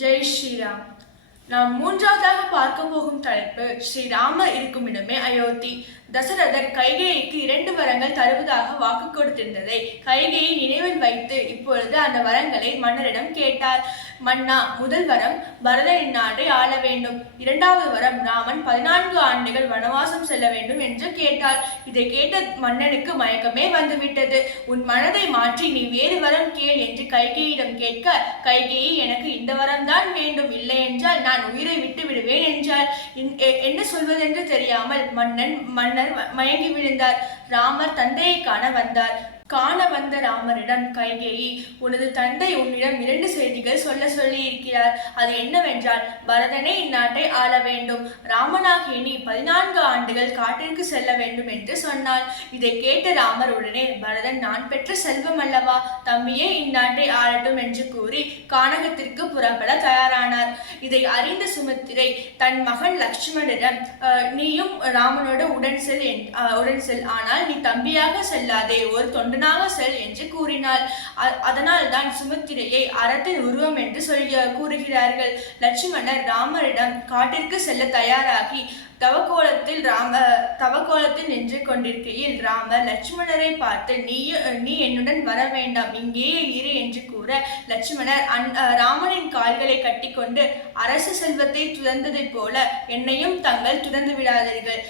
ஜெய் ஸ்ரீராம். நாம் மூன்றாவதாக பார்க்க போகும் தலைப்பு ஸ்ரீராமர் இருக்கும் இடமே அயோத்தி. தசரதர் கைகேயிக்கு 2 வரங்கள் தருவதாக வாக்கு கொடுத்திருந்ததை கைகேயை நினைவில் வைத்து இப்பொழுது அந்த வரங்களை மன்னரிடம் கேட்டார். மன்னா, முதல் வரம் பரதனின் நாட்டை ஆள வேண்டும். 2வது வரம் ராமன் 14 ஆண்டுகள் வனவாசம் செல்ல வேண்டும் என்று கேட்டார். இதை கேட்ட மன்னனுக்கு மயக்கமே வந்துவிட்டது. உன் மனதை மாற்றி நீ வேறு வரம் கேள் என்று கைகேயிடம் கேட்க, கைகேயி எனக்கு இந்த வரம் தான் வேண்டும், இல்லை என்றால் நான் உயிரை விட்டு விடுவேன் என்றார். என்ன சொல்வதென்று தெரியாமல் மன்னர் மயங்கி விழுந்தார். ராமர் தந்தையை காண வந்த ராமரிடம் கைகேயி, உனது தந்தை உன்னிடம் 2 செய்திகள் சொல்லி இருக்கிறார். அது என்னவென்றால், பரதனே இந்நாட்டை ஆள வேண்டும், ராமனாகிய நீ 14 ஆண்டுகள் காட்டிற்கு செல்ல வேண்டும் என்று சொன்னார். இதை கேட்ட ராமர் உடனே, பரதன் நான் பெற்ற செல்வம் அல்லவா, தம்பியே இந்நாட்டை ஆளட்டும் என்று கூறி கானகத்திற்கு புறப்பட தயாரானார். இதை அறிந்த சுமித்திரை தன் மகன் லட்சுமணனிடம், நீயும் ராமனோடு உடன் செல், ஆனால் நீ தம்பியாக செல்லாதே, ஒரு தொண்டனாக செல் என்று கூறினாள். அதனால் தான் சுமித்திரையை அறத்தின் உருவம் என்று கூறுகிறார்கள். லட்சுமணர் ராமரிடம் காட்டிற்கு செல்ல தயாராகி தவக்கோலத்தில் நின்று கொண்டிருக்கையில் ராமர் லட்சுமணரை பார்த்து, நீ என்னுடன் வர வேண்டாம், இங்கேயே இரு என்று கூற, லட்சுமணர் ராமனின் கால்களை கட்டிக்கொண்டு அரசு செல்வத்தை துறந்ததைப் போல என்னையும் தங்கள் துறந்து விடாதீர்கள்.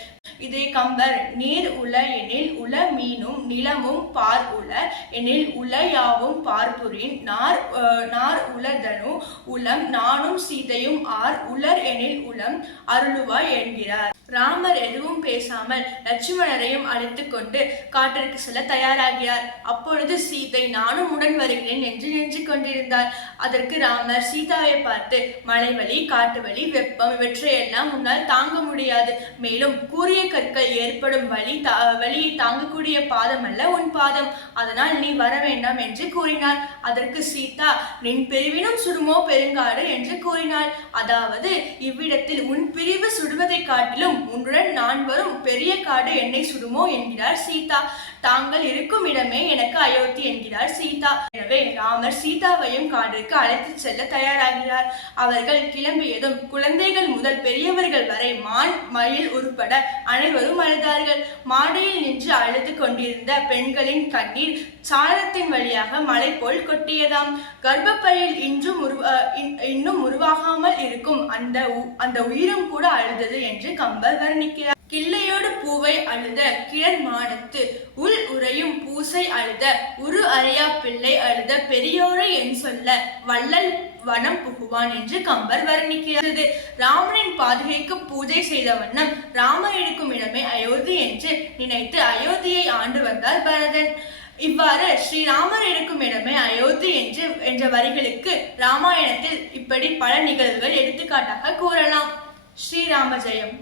இதை கம்பர், நீர் உள எனில் உள மீனும் நிலமும் பார் உள எனில் உள யாவும் பார்ப்புரின் நார் உளதனு உளம் நானும் சீதையும் ஆர் உளர் எனில் உளம் அருளுவாய் என்கிறார். ராமர் எதுவும் பேசாமல் லட்சுமணரையும் அழைத்து கொண்டு காட்டிற்கு செல்ல தயாராகிறார். அப்பொழுது சீதை நானும் உடன் வருகிறேன் என்று நின்று கொண்டிருந்தார். அதற்கு ராமர் சீதாவை பார்த்து, மலைவலி, காட்டு வலி, வெப்பம் இவற்றையெல்லாம் உன்னால் தாங்க முடியாது. மேலும் கூரிய கற்கள் ஏற்படும் வலியை தாங்கக்கூடிய பாதம் அல்ல உன் பாதம், அதனால் நீ வர வேண்டாம் என்று கூறினார். அதற்கு சீதா, நின் பிரிவினும் சுடுமோ பெருங்காடு என்று கூறினாள். அதாவது, இவ்விடத்தில் உன் பிரிவு சுடுவதை காட்டிலும் உன்னுடன் நான் வரும் பெரிய காடு என்னை சுடுமோ என்கிறார் சீதா. தாங்கள் இருக்கும் இடமே எனக்கு அயோத்தி என்கிறார் சீதா. எனவே ராமர் சீதாவையும் காட்டிற்கு அழைத்து செல்ல தயாராகிறார். அவர்கள் கிளம்பியதும் குழந்தைகள் முதல் பெரியவர்கள் வரை மான் மயில் உட்பட அனைவரும் அழுதார்கள். மாடியில் நின்று அழுது கொண்டிருந்த பெண்களின் கண்ணீர் சாளரத்தின் வழியாக மலை போல் கொட்டியதாம். கர்ப்பப்பையில் இன்னும் உருவாகாமல் இருக்கும் அந்த உயிரும் கூட அழுதது என்று கம்பர் வர்ணிக்கிறார். கிள்ளையோடு பூவை அழுத கிழர் மாடத்து உள் உறையும் பூசை அழுத உரு அறையா பிள்ளை அழுத பெரியோரை என் சொல்ல வள்ளல் வனம் புகுவான் என்று கம்பர் வர்ணிக்கிறது. ராமனின் பாதுகைக்கு பூஜை செய்த வண்ணம் ராமர் இருக்கும் இடமே அயோத்தி என்று நினைத்து அயோத்தியை ஆண்டு வந்தார் பரதன். இவ்வாறு ஸ்ரீராமர் இருக்கும் இடமே அயோத்தி என்ற வரிகளுக்கு ராமாயணத்தில் இப்படி பல நிகழ்வுகள் எடுத்துக்காட்டாக கூறலாம். ஸ்ரீராம ஜெயம்.